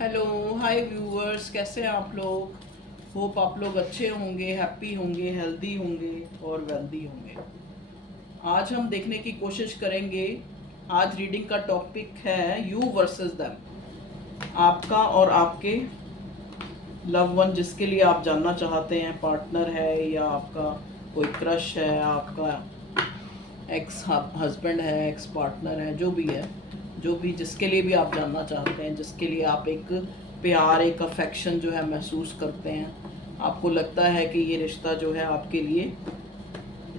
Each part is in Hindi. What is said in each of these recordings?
हेलो हाय व्यूअर्स, कैसे हैं आप लोग। होप आप लोग अच्छे होंगे, हैप्पी होंगे, हेल्दी होंगे और वेल्दी होंगे। आज हम देखने की कोशिश करेंगे। आज रीडिंग का टॉपिक है यू वर्सेस देम। आपका और आपके लव वन, जिसके लिए आप जानना चाहते हैं, पार्टनर है या आपका कोई क्रश है, आपका एक्स हस्बैंड है, एक्स पार्टनर है, जो भी है, जो भी जिसके लिए भी आप जानना चाहते हैं, जिसके लिए आप एक प्यार, एक अफेक्शन जो है महसूस करते हैं, आपको लगता है कि ये रिश्ता जो है आपके लिए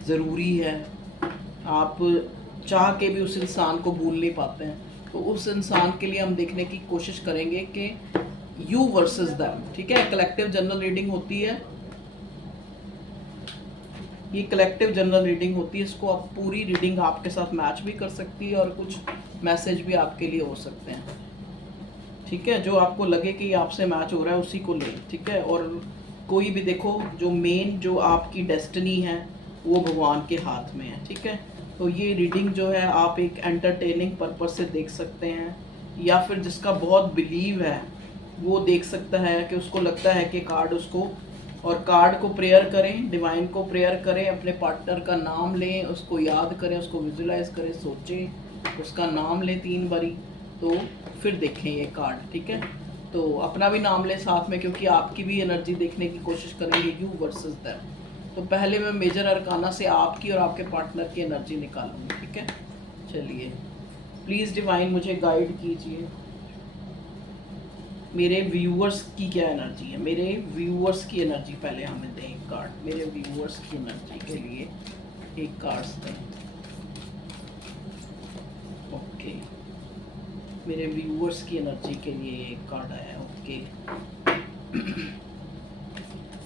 ज़रूरी है, आप चाह के भी उस इंसान को भूल नहीं पाते हैं, तो उस इंसान के लिए हम देखने की कोशिश करेंगे कि यू वर्सेस दैम। ठीक है, कलेक्टिव जनरल रीडिंग होती है। ये कलेक्टिव जनरल रीडिंग होती है। इसको आप पूरी रीडिंग आपके साथ मैच भी कर सकती है और कुछ मैसेज भी आपके लिए हो सकते हैं। ठीक है, जो आपको लगे कि आपसे मैच हो रहा है उसी को लें। ठीक है, और कोई भी देखो, जो मेन जो आपकी डेस्टिनी है वो भगवान के हाथ में है। ठीक है, तो ये रीडिंग जो है आप एक एंटरटेनिंग पर्पज से देख सकते हैं, या फिर जिसका बहुत बिलीव है वो देख सकता है कि उसको लगता है कि कार्ड उसको, और कार्ड को प्रेयर करें, डिवाइन को प्रेयर करें, अपने पार्टनर का नाम लें, उसको याद करें, उसको विजुलाइज करें, सोचें, उसका नाम लें 3 बारी, तो फिर देखें ये कार्ड। ठीक है, तो अपना भी नाम लें साथ में, क्योंकि आपकी भी एनर्जी देखने की कोशिश करेंगे यू वर्सेस दैम। तो पहले मैं मेजर अरकाना से आपकी और आपके पार्टनर की एनर्जी निकालूंगी। ठीक है, चलिए प्लीज़ डिवाइन मुझे गाइड कीजिए। मेरे व्यूअर्स की क्या एनर्जी है, मेरे व्यूअर्स की एनर्जी पहले हमें दें एक कार्ड। मेरे व्यूअर्स की एनर्जी के लिए एक कार्ड्स दें। ओके, मेरे व्यूअर्स की एनर्जी के लिए एक कार्ड आया। ओके,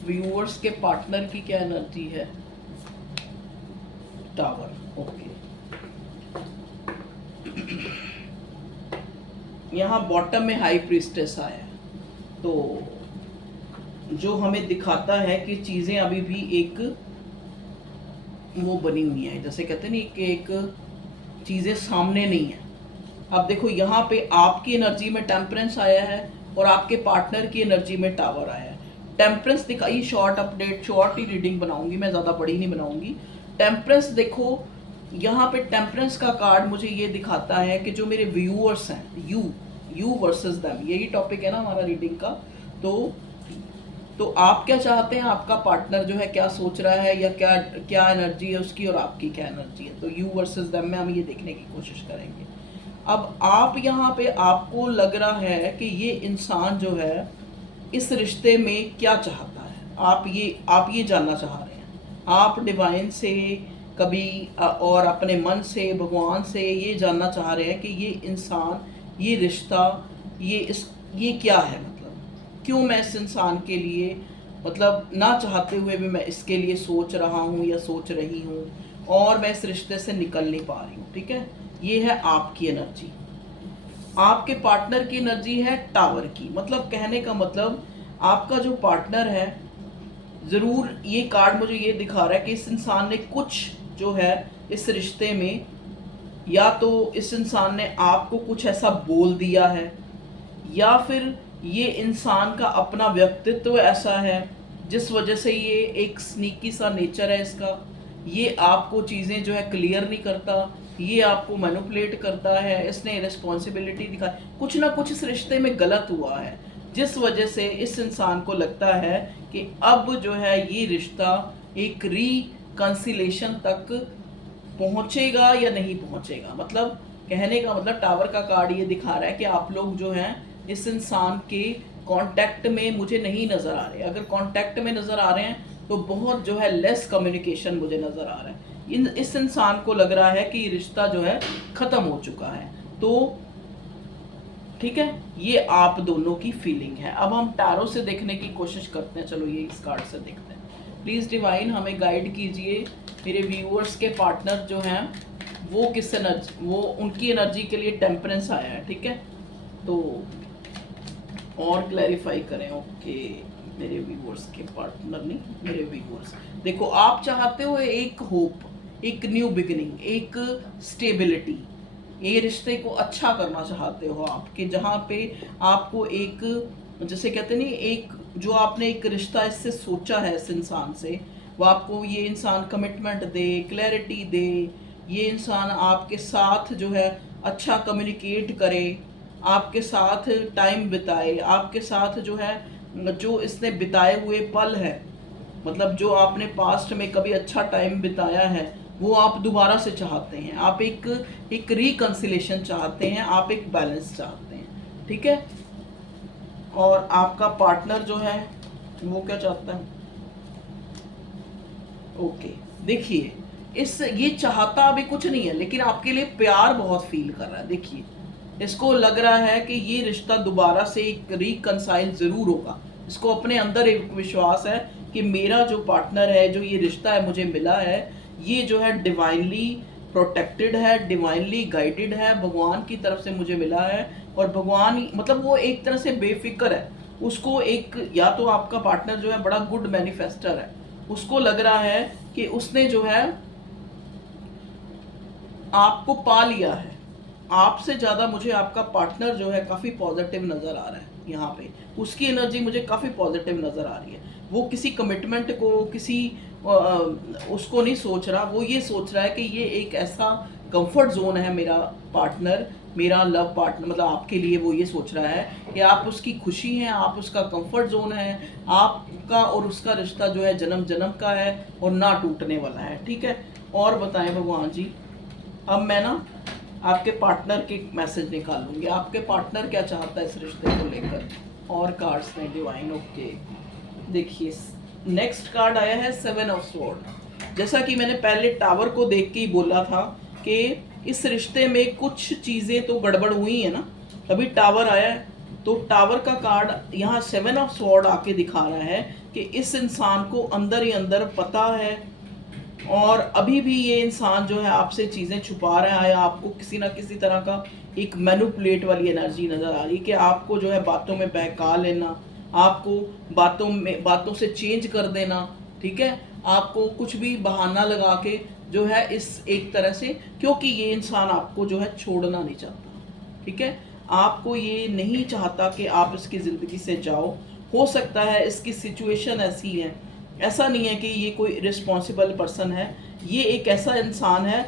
व्यूअर्स के पार्टनर की क्या एनर्जी है, टावर। ओके, यहाँ बॉटम में हाई प्रीस्टेस आया, तो जो हमें दिखाता है कि चीज़ें अभी भी एक वो बनी हुई है, जैसे कहते हैं नहीं कि एक चीज़ें सामने नहीं है। अब देखो, यहाँ पे आपकी एनर्जी में टेम्परेंस आया है और आपके पार्टनर की एनर्जी में टावर आया है। टेम्परेंस दिखाइए, शॉर्ट अपडेट, शॉर्ट ही रीडिंग बनाऊंगी मैं, ज़्यादा बड़ी नहीं बनाऊंगी। टेम्परेंस देखो, यहाँ पे टेम्परेंस का कार्ड मुझे ये दिखाता है कि जो मेरे व्यूअर्स हैं, यू वर्सेस देम, यही टॉपिक है ना हमारा रीडिंग का। तो आप क्या चाहते हैं, आपका पार्टनर जो है क्या सोच रहा है, या क्या क्या एनर्जी है उसकी और आपकी क्या एनर्जी है, तो यू वर्सेस देम में हम ये देखने की कोशिश करेंगे। अब आप यहाँ पे, आपको लग रहा है कि ये इंसान जो है इस रिश्ते में क्या चाहता है, आप ये जानना चाह रहे हैं। आप डिवाइन से कभी और अपने मन से, भगवान से ये जानना चाह रहे हैं कि ये इंसान, ये रिश्ता, ये क्या है, मतलब क्यों मैं इस इंसान के लिए, मतलब ना चाहते हुए भी मैं इसके लिए सोच रहा हूँ या सोच रही हूँ, और मैं इस रिश्ते से निकल नहीं पा रही हूँ। ठीक है, ये है आपकी एनर्जी। आपके पार्टनर की एनर्जी है टावर की। मतलब कहने का मतलब, आपका जो पार्टनर है, ज़रूर ये कार्ड मुझे ये दिखा रहा है कि इस इंसान ने कुछ जो है इस रिश्ते में, या तो इस इंसान ने आपको कुछ ऐसा बोल दिया है, या फिर ये इंसान का अपना व्यक्तित्व ऐसा है जिस वजह से ये एक स्नीकी सा नेचर है इसका, ये आपको चीज़ें जो है क्लियर नहीं करता, ये आपको मैनिपुलेट करता है, इसने रिस्पॉन्सिबिलिटी दिखा, कुछ ना कुछ इस रिश्ते में गलत हुआ है, जिस वजह से इस इंसान को लगता है कि अब जो है ये रिश्ता एक रिकंसिलेशन तक पहुंचेगा या नहीं पहुंचेगा। मतलब कहने का मतलब, टावर का कार्ड ये दिखा रहा है कि आप लोग जो हैं इस इंसान के कांटेक्ट में मुझे नहीं नज़र आ रहे। अगर कांटेक्ट में नज़र आ रहे हैं तो बहुत जो है लेस कम्युनिकेशन मुझे नज़र आ रहा है। इस इंसान को लग रहा है कि ये रिश्ता जो है ख़त्म हो चुका है। तो ठीक है, ये आप दोनों की फीलिंग है। अब हम टैरो से देखने की कोशिश करते हैं। चलो ये इस कार्ड से देखते हैं। प्लीज़ डिवाइन हमें गाइड कीजिए, मेरे व्यूअर्स के पार्टनर जो हैं वो किस एनर्जी, वो उनकी एनर्जी के लिए टेम्परेंस आया है। ठीक है, तो और क्लैरिफाई करें। ओके, मेरे व्यूअर्स के पार्टनर नहीं, मेरे व्यूअर्स, देखो आप चाहते हो एक होप, एक न्यू बिगिनिंग, एक स्टेबिलिटी, ये रिश्ते को अच्छा करना चाहते हो आप, कि जहाँ पे आपको एक, जैसे कहते नहीं, एक जो आपने एक रिश्ता इससे सोचा है इस इंसान से, वो आपको ये इंसान कमिटमेंट दे, क्लैरिटी दे, ये इंसान आपके साथ जो है अच्छा कम्युनिकेट करे, आपके साथ टाइम बिताए, आपके साथ जो है जो इसने बिताए हुए पल है, मतलब जो आपने पास्ट में कभी अच्छा टाइम बिताया है, वो आप दोबारा से चाहते हैं, आप एक रिकंसिलेशन चाहते हैं, आप एक बैलेंस चाहते हैं, ठीक है। और आपका पार्टनर जो है वो क्या चाहता है? ओके, देखिए, इस ये चाहता अभी कुछ नहीं है, लेकिन आपके लिए प्यार बहुत फील कर रहा है। देखिए, इसको लग रहा है कि ये रिश्ता दोबारा से एक रिकंसाइल जरूर होगा। इसको अपने अंदर एक विश्वास है कि मेरा जो पार्टनर है, जो ये रिश्ता है मुझे मिला है, ये जो है डिवाइनली प्रोटेक्टेड है, डिवाइनली गाइडेड है, भगवान की तरफ से मुझे मिला है। और भगवान मतलब वो एक तरह से बेफिक्र है। उसको एक, या तो आपका पार्टनर जो है बड़ा गुड मैनिफेस्टर है, उसको लग रहा है कि उसने जो है आपको पा लिया है। आपसे ज़्यादा मुझे आपका पार्टनर जो है काफ़ी पॉजिटिव नज़र आ रहा है यहाँ पे। उसकी एनर्जी मुझे काफ़ी पॉजिटिव नज़र आ रही है। वो किसी कमिटमेंट को, किसी उसको नहीं सोच रहा। वो ये सोच रहा है कि ये एक ऐसा कंफर्ट जोन है मेरा पार्टनर, मेरा लव पार्टनर, मतलब आपके लिए वो ये सोच रहा है कि आप उसकी खुशी हैं, आप उसका कंफर्ट जोन है, आपका और उसका रिश्ता जो है जन्म जन्म का है और ना टूटने वाला है, ठीक है। और बताएं भगवान जी, अब मैं ना आपके पार्टनर के मैसेज निकालूंगी, आपके पार्टनर क्या चाहता है इस रिश्ते को लेकर। और कार्ड्स ने डिवाइन, ओके, देखिए नेक्स्ट कार्ड आया है 7 ऑफ स्वॉर्ड। जैसा कि मैंने पहले टावर को देख के ही बोला था कि इस रिश्ते में कुछ चीज़ें तो गड़बड़ हुई है ना, तभी टावर आया है। तो टावर का कार्ड यहाँ 7 ऑफ स्वॉर्ड आके दिखा रहा है कि इस इंसान को अंदर ही अंदर पता है, और अभी भी ये इंसान जो है आपसे चीज़ें छुपा रहा है। आपको किसी ना किसी तरह का एक मैनिपुलेट वाली एनर्जी नज़र आ रही है कि आपको जो है बातों में बहका लेना, आपको बातों से चेंज कर देना, ठीक है। आपको कुछ भी बहाना लगा के जो है इस एक तरह से, क्योंकि ये इंसान आपको जो है छोड़ना नहीं चाहता, ठीक है। आपको ये नहीं चाहता कि आप इसकी ज़िंदगी से जाओ। हो सकता है इसकी सिचुएशन ऐसी है, ऐसा नहीं है कि ये कोई रिस्पॉन्सिबल पर्सन है। ये एक ऐसा इंसान है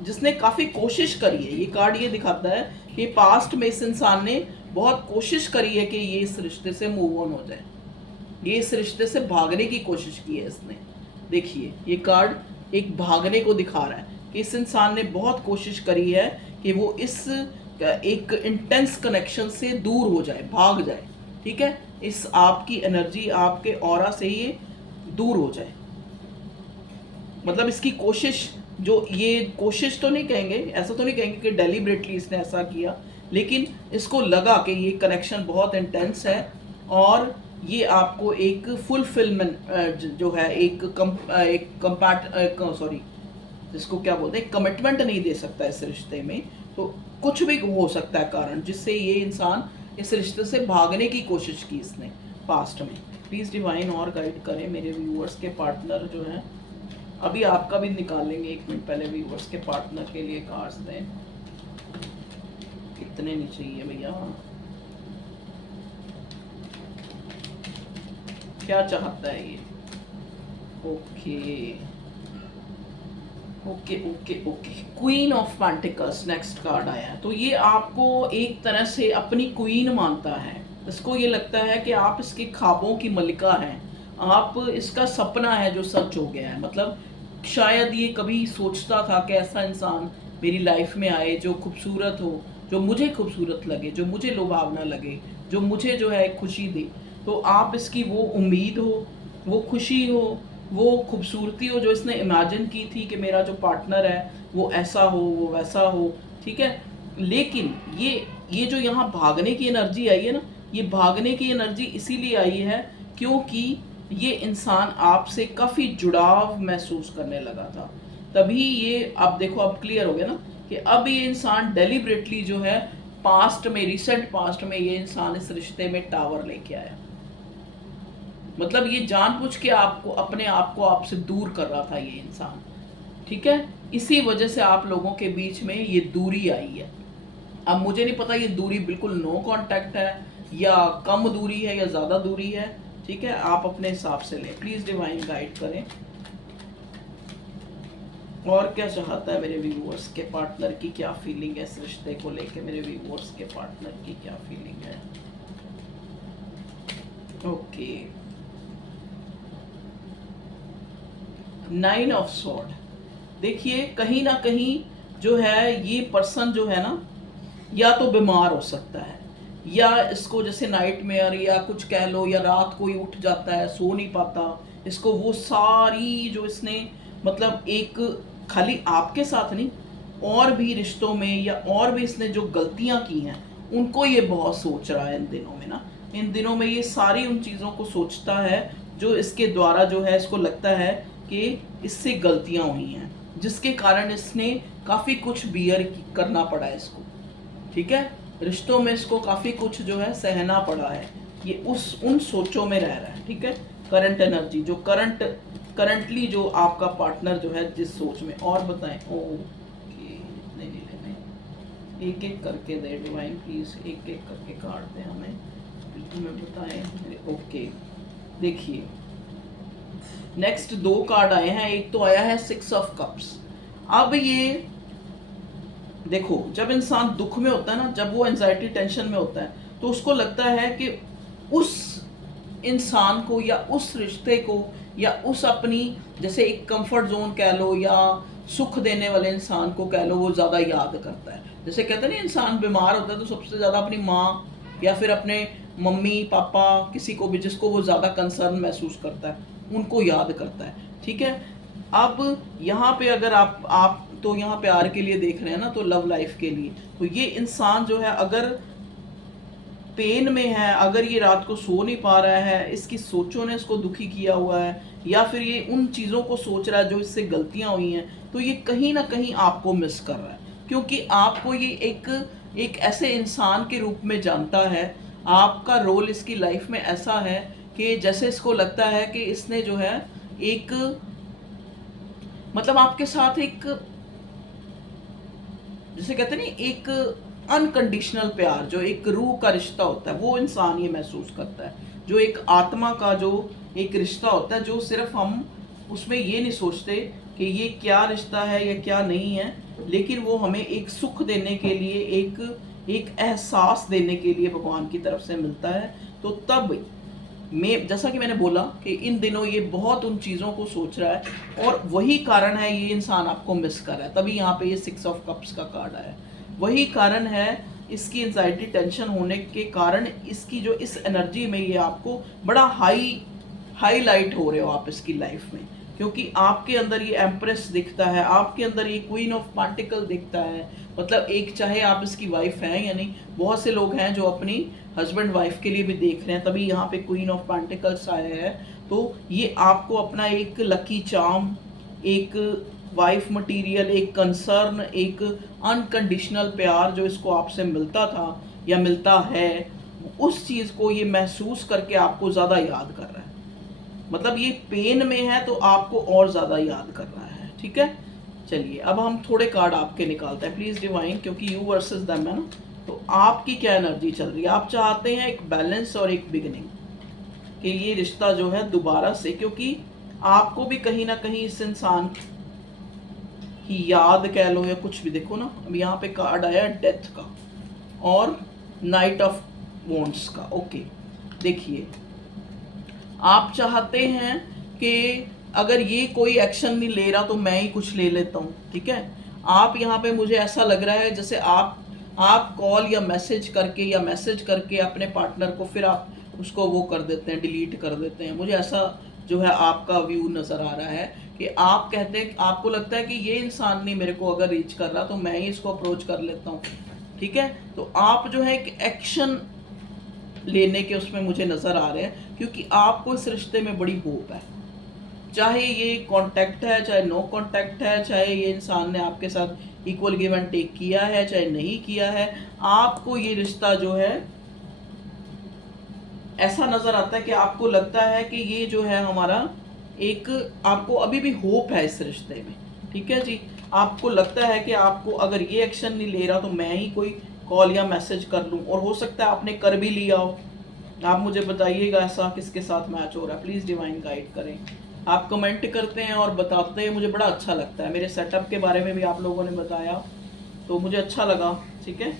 जिसने काफ़ी कोशिश करी है। ये कार्ड ये दिखाता है कि पास्ट में इस इंसान ने बहुत कोशिश करी है कि ये इस रिश्ते से मूव ऑन हो जाए, ये इस रिश्ते से भागने की कोशिश की है इसने। देखिए, ये कार्ड एक भागने को दिखा रहा है कि इस इंसान ने बहुत कोशिश करी है कि वो इस एक इंटेंस कनेक्शन से दूर हो जाए, भाग जाए, ठीक है। इस आपकी एनर्जी, आपके ऑरा से ये दूर हो जाए। मतलब इसकी कोशिश, जो ये कोशिश तो नहीं कहेंगे, ऐसा तो नहीं कहेंगे कि डेलिबरेटली इसने ऐसा किया, लेकिन इसको लगा कि ये कनेक्शन बहुत इंटेंस है और ये आपको एक फुलफिलमेंट जो है एक सॉरी, जिसको क्या बोलते हैं, कमिटमेंट नहीं दे सकता इस रिश्ते में। तो कुछ भी हो सकता है कारण जिससे ये इंसान इस रिश्ते से भागने की कोशिश की इसने पास्ट में। प्लीज़ डिवाइन और गाइड करें मेरे व्यूअर्स के पार्टनर जो हैं। अभी आपका भी निकाल लेंगे, 1 मिनट पहले व्यूअर्स के पार्टनर के लिए कार्ड्स दें। कितने नहीं चाहिए भैया, क्या चाहता है ये? Okay okay okay okay, queen of pentacles next card आया है। तो ये आपको एक तरह से अपनी क्वीन मानता है। इसको ये लगता है कि आप इसके ख्वाबों की मलिका हैं, आप इसका सपना है जो सच हो गया है। मतलब शायद ये कभी सोचता था कि ऐसा इंसान मेरी लाइफ में आए जो खूबसूरत हो, जो मुझे खूबसूरत लगे, जो मुझे लुभावना लगे, जो मुझे जो है खुशी दे। तो आप इसकी वो उम्मीद हो, वो खुशी हो, वो खूबसूरती हो जो इसने इमेजिन की थी कि मेरा जो पार्टनर है वो ऐसा हो, वो वैसा हो, ठीक है। लेकिन ये जो यहाँ भागने की एनर्जी आई है ना, ये भागने की एनर्जी इसीलिए आई है क्योंकि ये इंसान आपसे काफ़ी जुड़ाव महसूस करने लगा था। तभी ये, अब देखो, अब क्लियर हो गया ना कि अब ये इंसान डेलिबरेटली जो है पास्ट में, रिसेंट पास्ट में ये इंसान इस रिश्ते में टावर लेके आया। मतलब ये जानबूझ के आपको, अपने आप को आपसे दूर कर रहा था ये इंसान। ठीक है, इसी वजह से आप लोगों के बीच में ये दूरी आई है। अब मुझे नहीं पता ये दूरी बिल्कुल नो कांटेक्ट है या कम दूरी है या ज़्यादा दूरी है। ठीक है, आप अपने हिसाब से लें, प्लीज़ डिवाइन गाइड करें। और क्या चाहता है मेरे व्यूअर्स के पार्टनर की क्या फीलिंग है इस रिश्ते को लेके, मेरे व्यूअर्स के पार्टनर की क्या फीलिंग है। Okay, 9 of sword. देखिए कहीं ना कहीं जो है ये पर्सन जो है ना, या तो बीमार हो सकता है, या इसको जैसे नाइटमेयर या कुछ कह लो, या रात को ही उठ जाता है, सो नहीं पाता, इसको वो सारी जो इसने मतलब एक खाली आपके साथ नहीं और भी रिश्तों में या और भी इसने जो गलतियां की हैं उनको ये बहुत सोच रहा है इन दिनों में ना। इन दिनों में ये सारी उन चीज़ों को सोचता है जो इसके द्वारा जो है इसको लगता है कि इससे गलतियां हुई हैं, जिसके कारण इसने काफ़ी कुछ बियर करना पड़ा है इसको। ठीक है, रिश्तों में इसको काफ़ी कुछ जो है सहना पड़ा है, ये उस उन सोचों में रह रहा है। ठीक है, करंट एनर्जी जो करंटली जो आपका पार्टनर जो है जिस सोच में। और बताएं, ओके नहीं नहीं नहीं, एक एक करके दे डिवाइन प्लीज़, एक एक करके कार्ड दें हमें, हमें बताएं। ओके, देखिए नेक्स्ट 2 कार्ड आए हैं। एक तो आया है 6 ऑफ कप्स। अब ये देखो, जब इंसान दुख में होता है ना, जब वो एंजाइटी टेंशन में होता है, तो उसको लगता है कि उस इंसान को या उस रिश्ते को या उस अपनी जैसे एक कंफर्ट जोन कह लो या सुख देने वाले इंसान को कह लो, वो ज़्यादा याद करता है। जैसे कहते हैं ना, इंसान बीमार होता है तो सबसे ज़्यादा अपनी माँ या फिर अपने मम्मी पापा, किसी को भी जिसको वो ज़्यादा कंसर्न महसूस करता है, उनको याद करता है। ठीक है, अब यहाँ पे अगर आप तो यहाँ प्यार के लिए देख रहे हैं ना, तो लव लाइफ के लिए, तो ये इंसान जो है अगर पेन में है, अगर ये रात को सो नहीं पा रहा है, इसकी सोचों ने इसको दुखी किया हुआ है, या फिर ये उन चीज़ों को सोच रहा है जो इससे गलतियां हुई हैं, तो ये कहीं ना कहीं आपको मिस कर रहा है, क्योंकि आपको ये एक ऐसे इंसान के रूप में जानता है। आपका रोल इसकी लाइफ में ऐसा है कि जैसे इसको लगता है कि इसने जो है एक मतलब आपके साथ एक जिसे कहते हैं ना एक अनकंडीशनल प्यार, जो एक रूह का रिश्ता होता है, वो इंसान ये महसूस करता है। जो एक आत्मा का जो एक रिश्ता होता है, जो सिर्फ हम उसमें ये नहीं सोचते कि ये क्या रिश्ता है या क्या नहीं है, लेकिन वो हमें एक सुख देने के लिए, एक एहसास देने के लिए भगवान की तरफ से मिलता है। तो तब मैं जैसा कि मैंने बोला कि इन दिनों ये बहुत उन चीज़ों को सोच रहा है, और वही कारण है ये इंसान आपको मिस कर रहा है। तभी यहाँ पे ये 6 ऑफ कप्स का कार्ड आया है। वही कारण है इसकी एंजाइटी टेंशन होने के कारण, इसकी जो इस एनर्जी में ये आपको बड़ा हाईलाइट हो रहे हो आप इसकी लाइफ में, क्योंकि आपके अंदर ये एम्प्रेस दिखता है, आपके अंदर ये क्वीन ऑफ पार्टिकल दिखता है। मतलब एक, चाहे आप इसकी वाइफ हैं या नहीं, बहुत से लोग हैं जो अपनी हस्बैंड वाइफ के लिए भी देख रहे हैं, तभी यहाँ पे क्वीन ऑफ पेंटिकल्स आया है। तो ये आपको अपना एक लकी चार्म, एक वाइफ मटेरियल, एक कंसर्न, एक अनकंडीशनल प्यार जो इसको आपसे मिलता था या मिलता है, उस चीज़ को ये महसूस करके आपको ज़्यादा याद कर रहा है। मतलब ये पेन में है तो आपको और ज़्यादा याद कर रहा है। ठीक है, चलिए अब हम थोड़े कार्ड आपके निकालते हैं प्लीज़ डिवाइन, क्योंकि यू वर्सेस देम है ना। तो आपकी क्या एनर्जी चल रही है? आप चाहते हैं एक बैलेंस और एक बिगनिंग, कि ये रिश्ता जो है दोबारा से, क्योंकि आपको भी कहीं ना कहीं इस इंसान की याद कह लो या कुछ भी। देखो ना, अब यहाँ पे कार्ड आया डेथ का और नाइट ऑफ वॉन्ड्स का। ओके, देखिए आप चाहते हैं कि अगर ये कोई एक्शन नहीं ले रहा तो मैं ही कुछ ले लेता हूँ। ठीक है, आप यहाँ पे मुझे ऐसा लग रहा है जैसे आप कॉल या मैसेज करके अपने पार्टनर को फिर आप उसको वो कर देते हैं, डिलीट कर देते हैं। मुझे ऐसा जो है आपका व्यू नज़र आ रहा है कि आप कहते हैं, आपको लगता है कि ये इंसान नहीं मेरे को अगर रीच कर रहा तो मैं ही इसको अप्रोच कर लेता हूँ। ठीक है, तो आप जो है एक एक्शन लेने के उसमें मुझे नज़र आ रहे हैं, क्योंकि आपको इस रिश्ते में बड़ी होप है। चाहे ये कांटेक्ट है, चाहे नो कांटेक्ट है, चाहे ये इंसान ने आपके साथ इक्वल गिव एंड टेक किया है, चाहे नहीं किया है, आपको ये रिश्ता जो है ऐसा नज़र आता है कि आपको लगता है कि ये जो है हमारा एक, आपको अभी भी होप है इस रिश्ते में। ठीक है जी। आपको लगता है कि आपको अगर ये एक्शन नहीं ले रहा तो मैं ही कोई कॉल या मैसेज कर लूँ, और हो सकता है आपने कर भी लिया हो। आप मुझे बताइएगा ऐसा किसके साथ मैच हो रहा है, प्लीज़ डिवाइन गाइड करें। आप कमेंट करते हैं और बताते हैं, मुझे बड़ा अच्छा लगता है। मेरे सेटअप के बारे में भी आप लोगों ने बताया तो मुझे अच्छा लगा। ठीक है,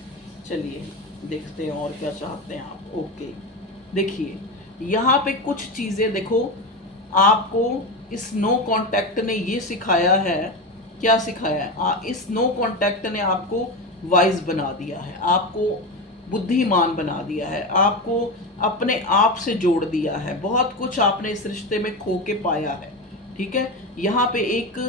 चलिए देखते हैं और क्या चाहते हैं आप। ओके, देखिए यहाँ पे कुछ चीज़ें देखो, आपको इस नो कांटेक्ट ने ये सिखाया है, क्या सिखाया है, इस नो कांटेक्ट ने आपको वाइज बना दिया है, आपको बुद्धिमान बना दिया है, आपको अपने आप से जोड़ दिया है। बहुत कुछ आपने इस रिश्ते में खो के पाया है। ठीक है, यहाँ पे एक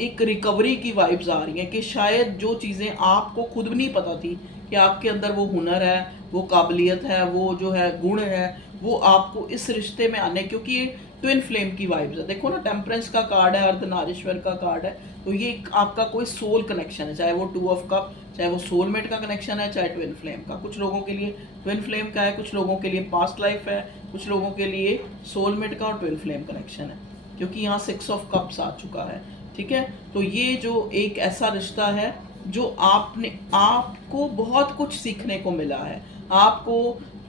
एक रिकवरी की वाइब्स आ रही हैं कि शायद जो चीज़ें आपको खुद भी नहीं पता थी कि आपके अंदर वो हुनर है, वो काबिलियत है, वो जो है गुण है, वो आपको इस रिश्ते में आने, क्योंकि ये ट्विन फ्लेम की वाइब्स है। देखो ना, टेम्परेंस का कार्ड है, अर्धनारीश्वर का कार्ड है, तो ये आपका कोई सोल कनेक्शन है, चाहे वो 2 ऑफ कप, चाहे वो सोलमेट का कनेक्शन है, चाहे ट्विन फ्लेम का। कुछ लोगों के लिए ट्विन फ्लेम का है, कुछ लोगों के लिए पास्ट लाइफ है, कुछ लोगों के लिए सोलमेट का और ट्विन फ्लेम कनेक्शन है, क्योंकि यहाँ 6 ऑफ कप्स आ चुका है। ठीक है, तो ये जो एक ऐसा रिश्ता है जो आपको बहुत कुछ सीखने को मिला है, आपको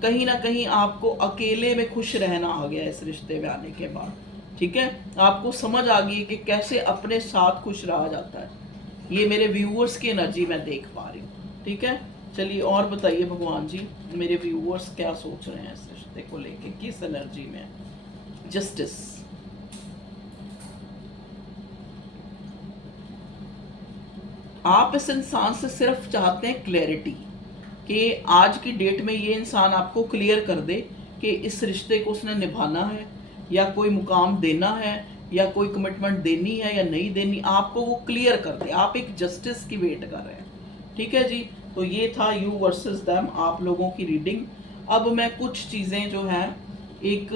कहीं ना कहीं आपको अकेले में खुश रहना आ गया इस रिश्ते में आने के बाद। ठीक है, आपको समझ आ गई कि कैसे अपने साथ खुश रहा जाता है। ये मेरे व्यूअर्स की एनर्जी मैं देख पा रही हूँ। ठीक है, चलिए और बताइए भगवान जी, मेरे व्यूअर्स क्या सोच रहे हैं इस रिश्ते को लेके, किस एनर्जी में। जस्टिस, आप इस इंसान से सिर्फ चाहते हैं क्लैरिटी, कि आज की डेट में ये इंसान आपको क्लियर कर दे कि इस रिश्ते को उसने निभाना है, या कोई मुकाम देना है, या कोई कमिटमेंट देनी है या नहीं देनी, आपको वो क्लियर कर दे। आप एक जस्टिस की वेट कर रहे हैं। ठीक है जी, तो ये था यू वर्सेस देम, आप लोगों की रीडिंग। अब मैं कुछ चीज़ें जो हैं, एक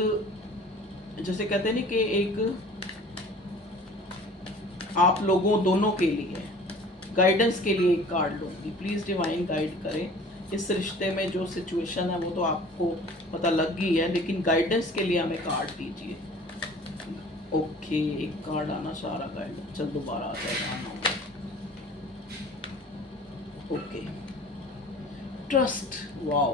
जैसे कहते हैं ना कि एक आप लोगों दोनों के लिए गाइडेंस के लिए एक कार्ड लूँगी। प्लीज़ डिवाइन गाइड करें। इस रिश्ते में जो सिचुएशन है वो तो आपको पता लग गई है, लेकिन गाइडेंस के लिए हमें कार्ड दीजिए। ओके, एक कार्ड आना चाह रहा गाइड, चल दोबारा आ जाएगा। ओके, ट्रस्ट, वाओ,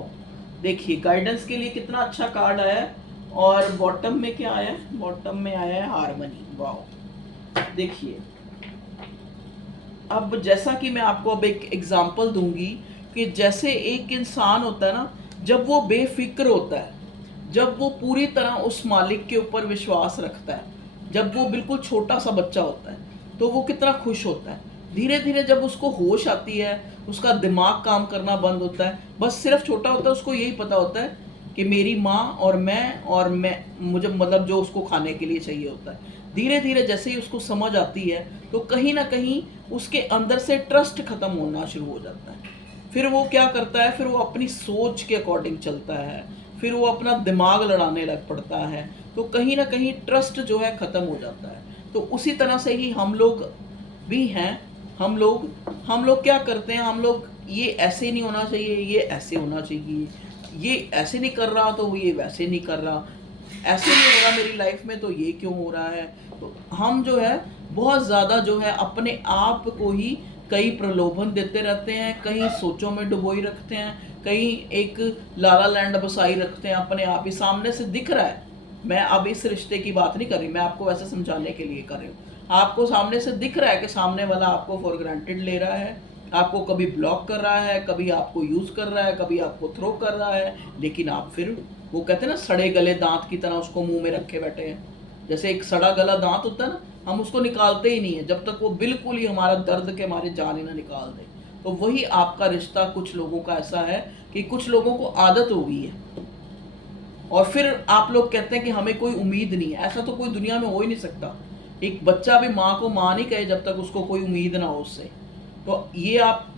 देखिए गाइडेंस के लिए कितना अच्छा कार्ड आया है। और बॉटम में क्या आया है, बॉटम में आया है हार्मनी। वाओ, देखिए अब जैसा कि मैं आपको अब एक एग्जांपल दूंगी कि जैसे एक इंसान होता है ना, जब वो बेफिक्र होता है, जब वो पूरी तरह उस मालिक के ऊपर विश्वास रखता है, जब वो बिल्कुल छोटा सा बच्चा होता है, तो वो कितना खुश होता है। धीरे धीरे जब उसको होश आती है, उसका दिमाग काम करना बंद होता है, बस सिर्फ छोटा होता है, उसको यही पता होता है कि मेरी माँ और मैं मुझे मतलब जो उसको खाने के लिए चाहिए होता है। धीरे धीरे जैसे ही उसको समझ आती है, तो कहीं ना कहीं उसके अंदर से ट्रस्ट खत्म होना शुरू हो जाता है। फिर वो क्या करता है, फिर वो अपनी सोच के अकॉर्डिंग चलता है, फिर वो अपना दिमाग लड़ाने लग पड़ता है, तो कहीं ना कहीं ट्रस्ट जो है ख़त्म हो जाता है। तो उसी तरह से ही हम लोग भी हैं। हम लोग क्या करते हैं, हम लोग ये ऐसे नहीं होना चाहिए, ये ऐसे होना चाहिए, ये ऐसे नहीं कर रहा तो ये वैसे नहीं कर रहा, ऐसे नहीं हो रहा मेरी लाइफ में तो ये क्यों हो रहा है। तो हम जो है बहुत ज़्यादा जो है अपने आप को ही कई प्रलोभन देते रहते हैं, कहीं सोचों में डुबोई रखते हैं, कहीं एक लाला लैंड बसाई रखते हैं अपने आप ही। सामने से दिख रहा है, मैं अब इस रिश्ते की बात नहीं कर रही, मैं आपको वैसे समझाने के लिए कर रही हूँ। आपको सामने से दिख रहा है कि सामने वाला आपको फॉर ग्रांटेड ले रहा है, आपको कभी ब्लॉक कर रहा है, कभी आपको यूज़ कर रहा है, कभी आपको थ्रो कर रहा है, लेकिन आप फिर वो कहते हैं ना सड़े गले दांत की तरह उसको मुंह में रखे बैठे हैं। जैसे एक सड़ा गला दांत होता है ना, हम उसको निकालते ही नहीं है जब तक वो बिल्कुल ही हमारा दर्द के मारे जान ही ना निकाल दे। तो वही आपका रिश्ता कुछ लोगों का ऐसा है कि कुछ लोगों को आदत हो गई है, और फिर आप लोग कहते हैं कि हमें कोई उम्मीद नहीं है। ऐसा तो कोई दुनिया में हो ही नहीं सकता। एक बच्चा भी माँ को माँ नहीं कहे जब तक उसको कोई उम्मीद ना हो उससे। तो ये आप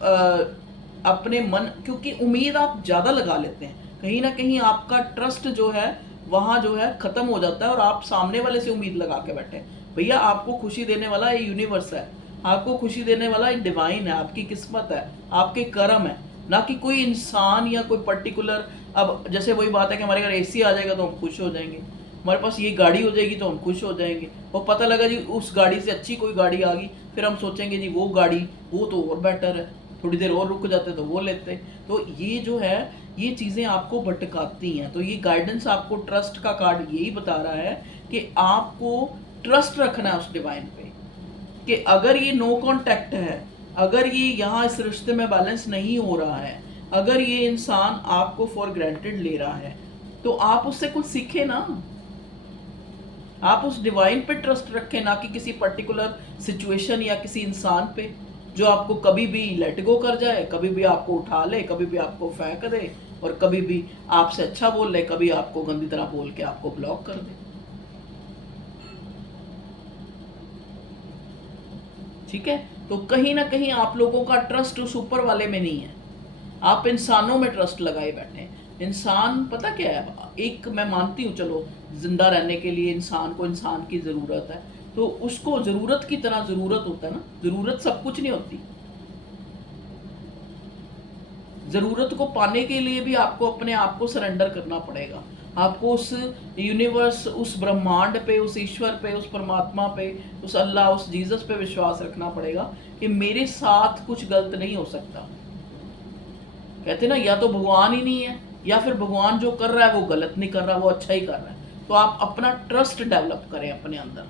अपने मन, क्योंकि उम्मीद आप ज़्यादा लगा लेते हैं, कहीं ना कहीं आपका ट्रस्ट जो है वहाँ जो है ख़त्म हो जाता है, और आप सामने वाले से उम्मीद लगा के बैठे हैं। भैया आपको खुशी देने वाला ये यूनिवर्स है, आपको खुशी देने वाला ये डिवाइन है, आपकी किस्मत है, आपके कर्म है, ना कि कोई इंसान या कोई पर्टिकुलर। अब जैसे वही बात है कि हमारे घर एसी आ जाएगा तो हम खुश हो जाएंगे, हमारे पास ये गाड़ी हो जाएगी तो हम खुश हो जाएंगे, और पता लगा जी उस गाड़ी से अच्छी कोई गाड़ी आ गई, फिर हम सोचेंगे जी वो गाड़ी वो तो और बेटर है, थोड़ी देर और रुक जाते तो वो लेते। तो ये जो है ये चीज़ें आपको भटकाती हैं। तो ये गाइडेंस आपको ट्रस्ट का कार्ड यही बता रहा है कि आपको ट्रस्ट रखना है उस डिवाइन पे, कि अगर ये नो कांटेक्ट है, अगर ये यहाँ इस रिश्ते में बैलेंस नहीं हो रहा है, अगर ये इंसान आपको फॉर ग्रांटेड ले रहा है, तो आप उससे कुछ सीखे ना। आप उस डिवाइन पे ट्रस्ट रखें, ना कि किसी पर्टिकुलर सिचुएशन या किसी इंसान पे जो आपको कभी भी लेट गो कर जाए, कभी भी आपको उठा ले, कभी भी आपको फेंक दे, और कभी भी आपसे अच्छा बोल ले, कभी आपको गंदी तरह बोल के आपको ब्लॉक कर दे। ठीक है, तो कहीं ना कहीं आप लोगों का ट्रस्ट उस ऊपर वाले में नहीं है, आप इंसानों में ट्रस्ट लगाए बैठे हैं। इंसान पता क्या है, एक मैं मानती हूँ चलो जिंदा रहने के लिए इंसान को इंसान की ज़रूरत है, तो उसको ज़रूरत की तरह ज़रूरत होता है ना, ज़रूरत सब कुछ नहीं होती। ज़रूरत को पाने के लिए भी आपको अपने आप को सरेंडर करना पड़ेगा। आपको उस यूनिवर्स, उस ब्रह्मांड पे, उस ईश्वर पे, उस परमात्मा पे, उस अल्लाह, उस जीसस पे विश्वास रखना पड़ेगा कि मेरे साथ कुछ गलत नहीं हो सकता। कहते ना, या तो भगवान ही नहीं है, या फिर भगवान जो कर रहा है वो गलत नहीं कर रहा, वो अच्छा ही कर रहा है। तो आप अपना ट्रस्ट डेवलप करें अपने अंदर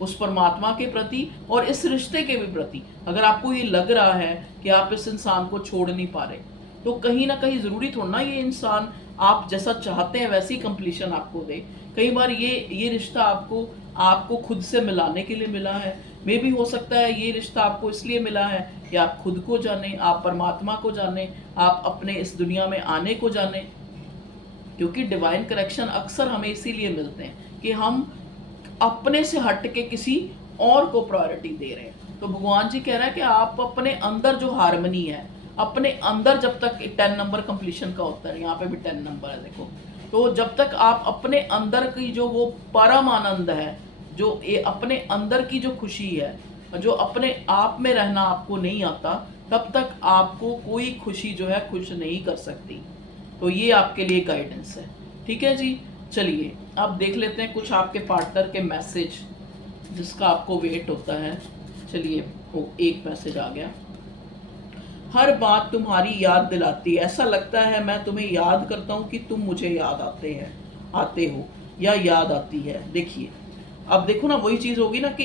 उस परमात्मा के प्रति और इस रिश्ते के भी प्रति। अगर आपको ये लग रहा है कि आप इस इंसान को छोड़ नहीं पा रहे, तो कहीं ना कहीं ज़रूरी थोड़ा ना ये इंसान आप जैसा चाहते हैं वैसी कंप्लीशन आपको दे। कई बार ये रिश्ता आपको आपको खुद से मिलाने के लिए मिला है। मे भी हो सकता है ये रिश्ता आपको इसलिए मिला है कि आप खुद को जाने, आप परमात्मा को जाने, आप अपने इस दुनिया में आने को जाने। क्योंकि डिवाइन करेक्शन अक्सर हमें इसीलिए मिलते हैं कि हम अपने से हट के किसी और को प्रायोरिटी दे रहे हैं। तो भगवान जी कह रहा है कि आप अपने अंदर जो हार्मनी है, अपने अंदर जब तक 10 नंबर कंप्लीशन का होता है, यहाँ पे भी 10 नंबर है देखो, तो जब तक आप अपने अंदर की जो वो परम आनंद है, जो ये अपने अंदर की जो खुशी है, जो अपने आप में रहना आपको नहीं आता, तब तक आपको कोई खुशी जो है खुश नहीं कर सकती। तो ये आपके लिए गाइडेंस है। ठीक है जी, चलिए अब देख लेते हैं कुछ आपके पार्टनर के मैसेज जिसका आपको वेट होता है। चलिए, वो एक मैसेज आ गया। हर बात तुम्हारी याद दिलाती है, ऐसा लगता है मैं तुम्हें याद करता हूँ कि तुम मुझे याद आते हो या याद आती है। देखिए, अब देखो ना, वही चीज़ होगी ना कि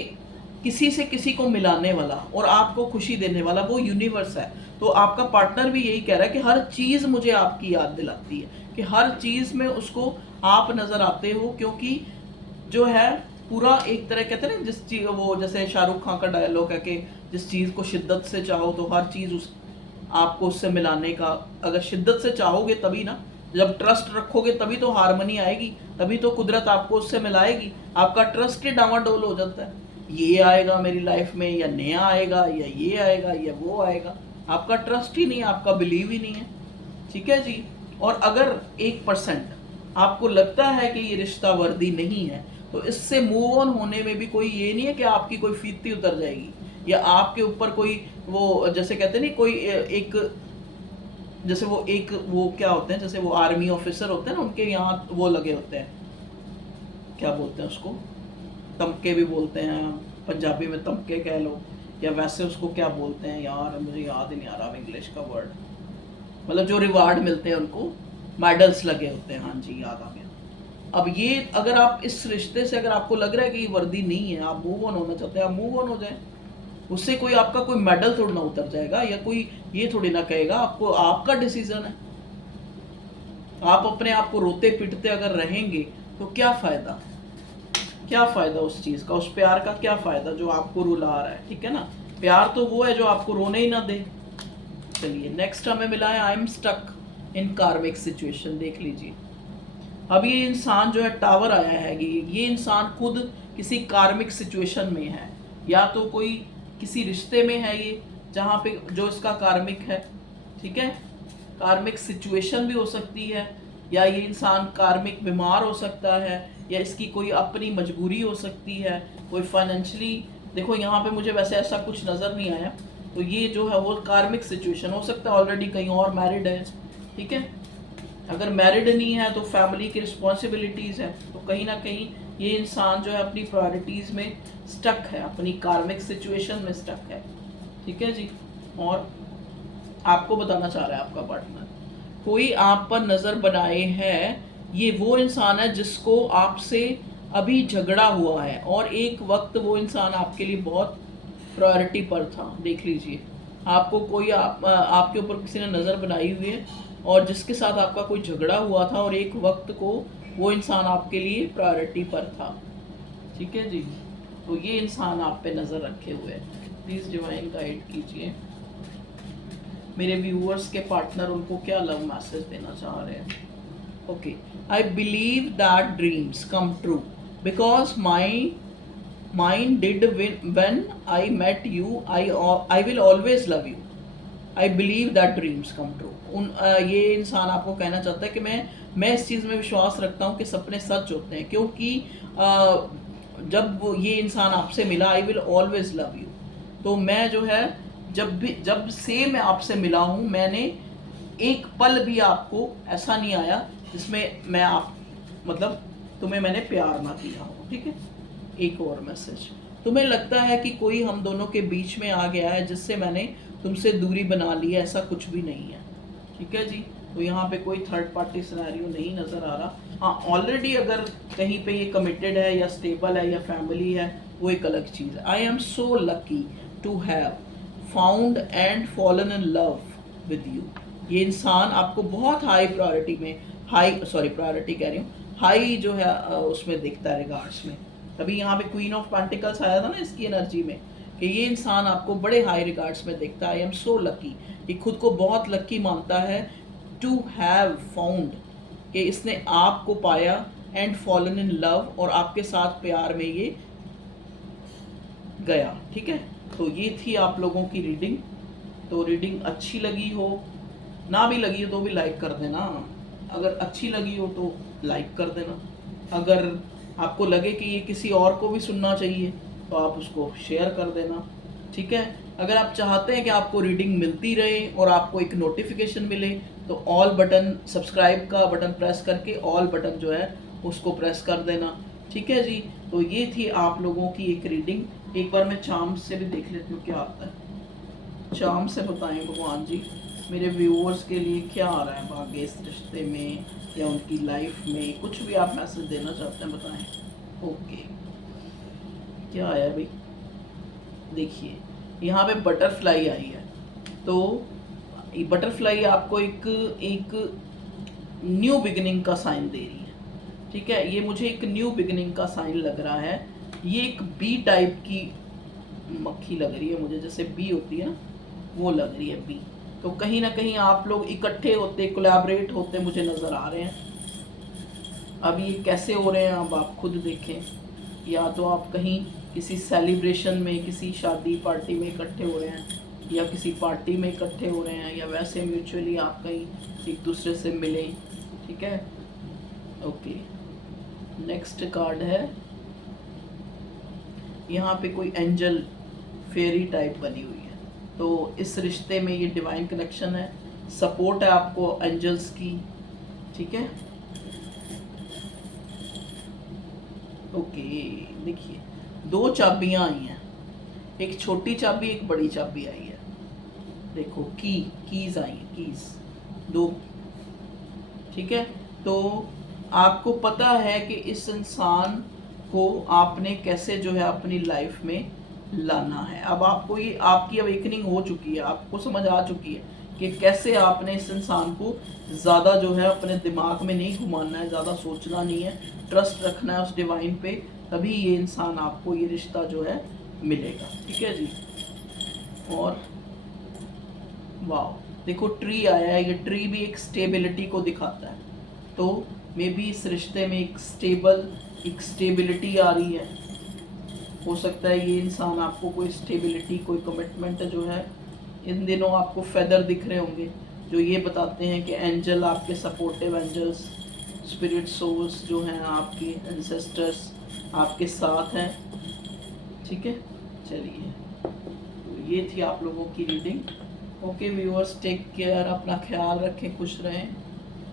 किसी से किसी को मिलाने वाला और आपको खुशी देने वाला वो यूनिवर्स है। तो आपका पार्टनर भी यही कह रहा है कि हर चीज़ मुझे आपकी याद दिलाती है, कि हर चीज़ में उसको आप नज़र आते हो। क्योंकि जो है पूरा एक तरह कहते हैं ना, जिस चीज़ वो जैसे शाहरुख खान का डायलॉग है कि जिस चीज़ को शिद्दत से चाहो तो हर चीज़ उस आपको उससे मिलाने का, अगर शिद्दत से चाहोगे तभी ना, जब ट्रस्ट रखोगे तभी तो हारमनी आएगी, तभी तो कुदरत आपको उससे मिलाएगी। आपका ट्रस्ट ही डामाडोल हो जाता है, ये आएगा मेरी लाइफ में, या नया आएगा, या ये आएगा, या वो आएगा। आपका ट्रस्ट ही नहीं, आपका बिलीव ही नहीं है। ठीक है जी। और अगर 1% आपको लगता है कि ये रिश्ता वर्दी नहीं है, तो इससे मूव ऑन होने में भी कोई ये नहीं है कि आपकी कोई फीती उतर जाएगी, या आपके ऊपर कोई वो जैसे कहते नहीं, कोई एक जैसे वो क्या होते हैं, जैसे वो आर्मी ऑफिसर होते हैं ना, उनके यहाँ वो लगे होते हैं, क्या बोलते हैं उसको, तमके भी बोलते हैं, पंजाबी में तमके कह लो, या वैसे उसको क्या बोलते हैं यार, मुझे याद ही नहीं आ रहा इंग्लिश का वर्ड, मतलब जो रिवार्ड मिलते हैं उनको मेडल्स लगे होते हैं। हाँ जी, याद आ गया। अब ये अगर आप इस रिश्ते से अगर आपको लग रहा है कि ये वर्दी नहीं है, आप मूव ऑन होना चाहते हैं, आप मूव ऑन हो जाए। उससे कोई आपका कोई मेडल थोड़ी ना उतर जाएगा, या कोई ये थोड़ी ना कहेगा आपको, आपका डिसीजन है। आप अपने आप को रोते पिटते अगर रहेंगे तो क्या फायदा, क्या फायदा उस चीज का, उस प्यार का क्या फायदा जो आपको रुला रहा है। ठीक है ना, प्यार तो वो है जो आपको रोने ही ना दे। चलिए, नेक्स्ट हमें मिला है आई एम स्टक इन कार्मिक सिचुएशन। देख लीजिए, अब ये इंसान जो है टावर आया है, ये इंसान खुद किसी कार्मिक सिचुएशन में है, या तो कोई किसी रिश्ते में है ये जहाँ पे जो इसका कार्मिक है। ठीक है, कार्मिक सिचुएशन भी हो सकती है, या ये इंसान कार्मिक बीमार हो सकता है, या इसकी कोई अपनी मजबूरी हो सकती है, कोई फाइनेंशियली। देखो यहाँ पे मुझे वैसे ऐसा कुछ नज़र नहीं आया, तो ये जो है वो कार्मिक सिचुएशन हो सकता है, ऑलरेडी कहीं और मैरिड है। ठीक है, अगर मैरिड नहीं है तो फैमिली की रिस्पॉन्सिबिलिटीज़ है, तो कहीं ना कहीं ये इंसान जो है अपनी प्रायोरिटीज़ में स्टक है, अपनी कार्मिक सिचुएशन में स्टक है, ठीक है जी। और आपको बताना चाह रहा है आपका पार्टनर, कोई आप पर नज़र बनाए है, ये वो इंसान है जिसको आपसे अभी झगड़ा हुआ है और एक वक्त वो इंसान आपके लिए बहुत प्रायोरिटी पर था। देख लीजिए, आपको कोई आपके ऊपर किसी ने नज़र बनाई हुई है और जिसके साथ आपका कोई झगड़ा हुआ था और एक वक्त को वो इंसान आपके लिए प्रायोरिटी पर था, ठीक है जी। तो ये इंसान आप पे नज़र रखे हुए है, प्लीज़ डिवाइन गाइड कीजिए मेरे व्यूअर्स के पार्टनर उनको क्या लव मैसेज देना चाह रहे हैं। Okay, I believe that dreams come true because mine did when I met you, I will always love you. I believe that dreams come true. ये इंसान आपको कहना चाहता है कि मैं इस चीज़ में विश्वास रखता हूँ कि सपने सच होते हैं, क्योंकि जब ये इंसान आपसे मिला, I will always love you, तो मैं जो है जब से मैं आपसे मिला हूँ, मैंने एक पल भी आपको ऐसा नहीं आया जिसमें मैं मतलब तुम्हें मैंने प्यार ना किया हो, ठीक है। एक और मैसेज, तुम्हें लगता है कि कोई हम दोनों के बीच में आ गया है जिससे मैंने तुमसे दूरी बना ली है, ऐसा कुछ भी नहीं है, ठीक है जी। तो यहाँ पे कोई थर्ड पार्टी सिनेरियो नहीं नज़र आ रहा। हाँ, ऑलरेडी अगर कहीं पे ये कमिटेड है या स्टेबल है या फैमिली है, वो एक अलग चीज़ है। I am so lucky to have found and fallen in love with you. ये इंसान आपको बहुत हाई प्रायोरिटी में, प्रायोरिटी कह रही हूँ, हाई जो है उसमें दिखता है रिगार्ड्स में। तभी यहाँ पे क्वीन ऑफ पेंटिकल्स आया था ना इसकी एनर्जी में, कि ये इंसान आपको बड़े हाई रिगार्ड्स में देखता है। आई एम सो लकी, ये खुद को बहुत लकी मानता है टू हैव फाउंड, कि इसने आपको पाया, एंड फॉलन इन लव, और आपके साथ प्यार में ये गया, ठीक है। तो ये थी आप लोगों की रीडिंग। तो रीडिंग अच्छी लगी हो, ना भी लगी हो तो भी लाइक कर देना। अगर अच्छी लगी हो तो लाइक कर देना। अगर आपको लगे कि ये किसी और को भी सुनना चाहिए तो आप उसको शेयर कर देना, ठीक है। अगर आप चाहते हैं कि आपको रीडिंग मिलती रहे और आपको एक नोटिफिकेशन मिले, तो ऑल बटन, सब्सक्राइब का बटन प्रेस करके ऑल बटन जो है उसको प्रेस कर देना, ठीक है जी। तो ये थी आप लोगों की एक रीडिंग। एक बार मैं चार्म से भी देख लेती हूँ क्या आता है। चार्म से बताएं भगवान जी मेरे व्यूअर्स के लिए क्या आ रहा है भाग्य इस रिश्ते में या उनकी लाइफ में, कुछ भी आप मैसेज देना चाहते हैं बताएं। ओके, क्या आया भाई, देखिए यहाँ पे बटरफ्लाई आई है। तो ये बटरफ्लाई आपको एक न्यू बिगिनिंग का साइन दे रही है, ठीक है। ये मुझे एक न्यू बिगिनिंग का साइन लग रहा है। ये एक बी टाइप की मक्खी लग रही है मुझे, जैसे बी होती है ना, वो लग रही है बी। तो कहीं ना कहीं आप लोग इकट्ठे होते, कोलैबोरेट होते मुझे नज़र आ रहे हैं। अब ये कैसे हो रहे हैं अब आप खुद देखें। या तो आप कहीं किसी सेलिब्रेशन में, किसी शादी पार्टी में इकट्ठे हो रहे हैं, या किसी पार्टी में इकट्ठे हो रहे हैं, या वैसे म्यूचुअली आप कहीं एक दूसरे से मिलें, ठीक है। ओके, नेक्स्ट कार्ड है, यहाँ पे कोई एंजल फेरी टाइप बनी हुई है। तो इस रिश्ते में ये डिवाइन कनेक्शन है, सपोर्ट है आपको एंजल्स की, ठीक है। ओके, देखिए दो चाबियां आई हैं, एक छोटी चाबी एक बड़ी चाबी आई है। देखो कीज आई हैं, कीज दो, ठीक है। तो आपको पता है कि इस इंसान को आपने कैसे जो है अपनी लाइफ में लाना है। अब आपको ये आपकी अवेकनिंग हो चुकी है, आपको समझ आ चुकी है कि कैसे आपने इस इंसान को ज़्यादा जो है अपने दिमाग में नहीं घुमाना है, ज़्यादा सोचना नहीं है, ट्रस्ट रखना है उस डिवाइन पे, तभी ये इंसान आपको ये रिश्ता जो है मिलेगा, ठीक है जी। और वाह, देखो ट्री आया है, ये ट्री भी एक स्टेबिलिटी को दिखाता है। तो मे बी इस रिश्ते में एक स्टेबिलिटी आ रही है। हो सकता है ये इंसान आपको कोई स्टेबिलिटी, कोई कमिटमेंट जो है, इन दिनों आपको फेदर दिख रहे होंगे जो ये बताते हैं कि एंजल, आपके सपोर्टिव एंजल्स, स्पिरिट सोल्स जो हैं, आपके एंसेस्टर्स आपके साथ हैं, ठीक है। चलिए, तो ये थी आप लोगों की reading. Okay viewers, take care, अपना ख्याल रखें, खुश रहें।